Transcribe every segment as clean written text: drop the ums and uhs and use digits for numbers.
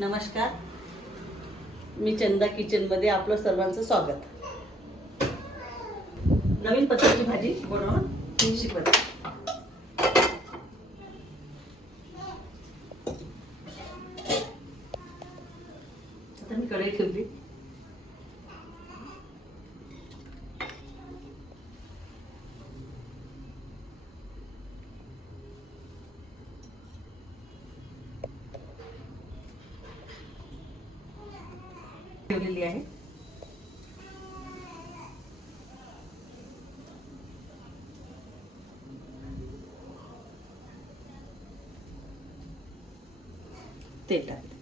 नमस्कार, मी चंदा किचनमध्ये आपलं सर्वांचं स्वागत। नवीन पद्धतीची भाजी बनवून मी शिकवते। आता मी कढई ठेवली, ठेवलेली आहे। तेल टाकते,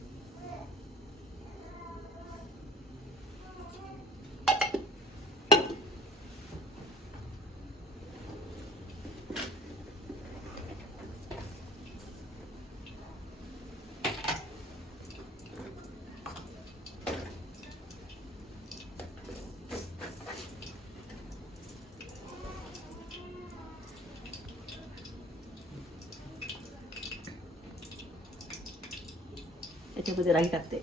याच्यामध्ये राई टाकते,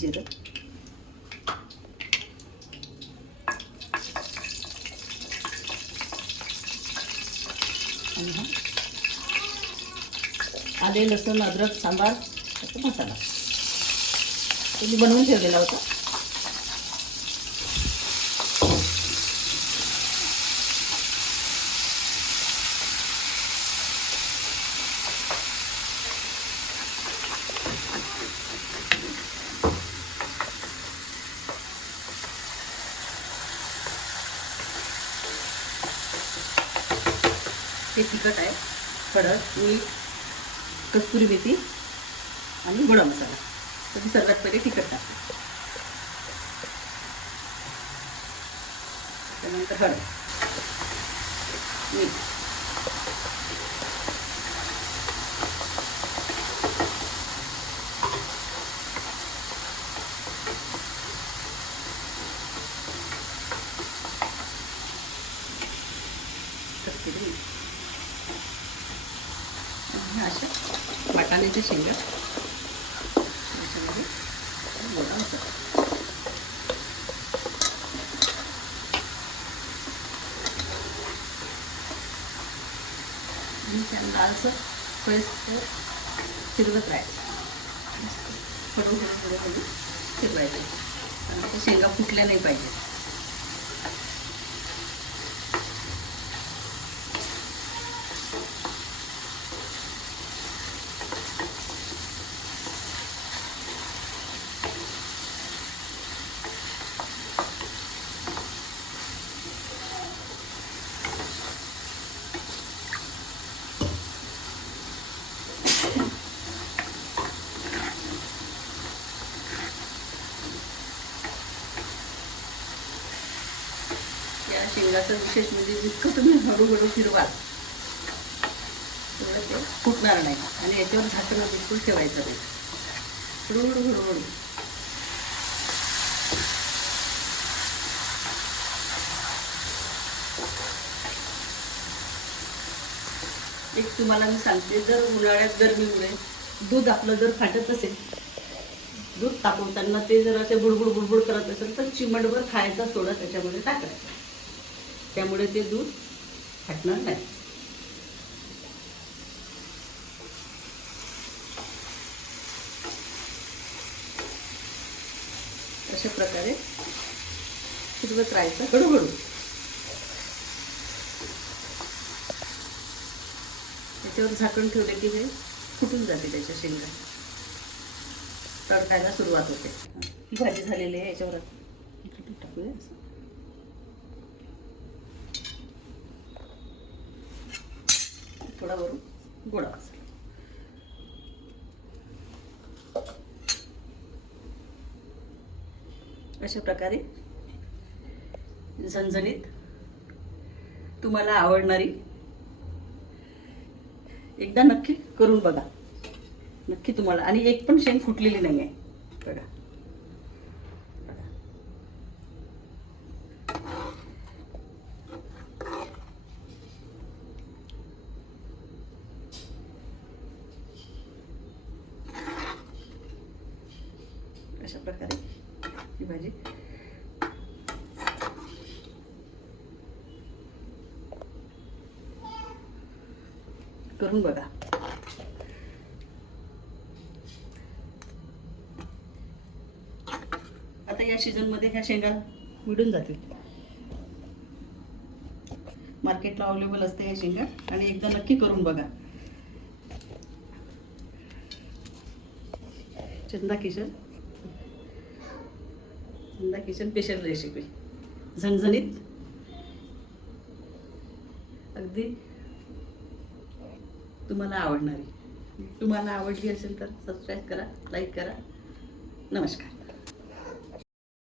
जिरं, आणि हा आले लसूण अद्रक सांबार याचा मसाला तो मी बनवून ठेवलेला होता। हे तिखट आहे, हळद, मीठ, कस्तुरी मेथी आणि गोडा मसाला। तर मी सर्वात पहिले तिखट टाकते, त्यानंतर हळद, मीठ, कस्तुरी मेथी, अशा वाटाण्याच्या शेंगा याच्यामध्ये गोडा मसाला, आणि त्या लालसर पेस्ट फिरवत राहायचं, थोडं फिरवायचं, कारण त्या शेंगा फुटल्या नाही पाहिजे। या शेंगाचं विशेष म्हणजे जितकं तुम्ही हळूहळू फिरवाल तेवढं ते फुटणार नाही, आणि याच्यावर झाकण बिलकुल ठेवायचं नाही, हळूहळू हळूहळू। एक तुम्हाला मी सांगते, जर उन्हाळ्यात गरमीमुळे दूध आपलं जर फाटत असेल, दूध तापवताना ते जर असे बुडबुड बुडबुड करत असेल तर चिमटभर खायचा सोडा त्याच्यामध्ये टाकायचा, त्यामुळे ते दूध फाटणार नाही। अशा प्रकारे फिरवत राहायचं हळूहळू। त्याच्यावर झाकण ठेवले की हे फुटून जाते, त्याच्या शेंगा तडकायला सुरुवात होते। ही भाजी झालेली आहे, याच्यावर टाकूया थोडा वरून गोडा मसाला। अशा प्रकारे झणझणीत तुम्हाला आवडणारी एकदा नक्की करून बघा, नक्की तुम्हाला, आणि एक पण शेंग फुटलेली नाही आहे बघा। प्रकारे ही भाजी करून बघा. आता या सीझनमध्ये ह्या शेंगा मिळून जातील. मार्केटला अवेलेबल असते ह्या शेंगा आणि एकदा नक्की करून बघा. चंदा किचन स्पेशल रेसिपी, झणझणीत अगदी तुम्हाला आवडणारी. तुम्हाला आवडली असेल तर सबस्क्राईब करा, लाईक करा. नमस्कार.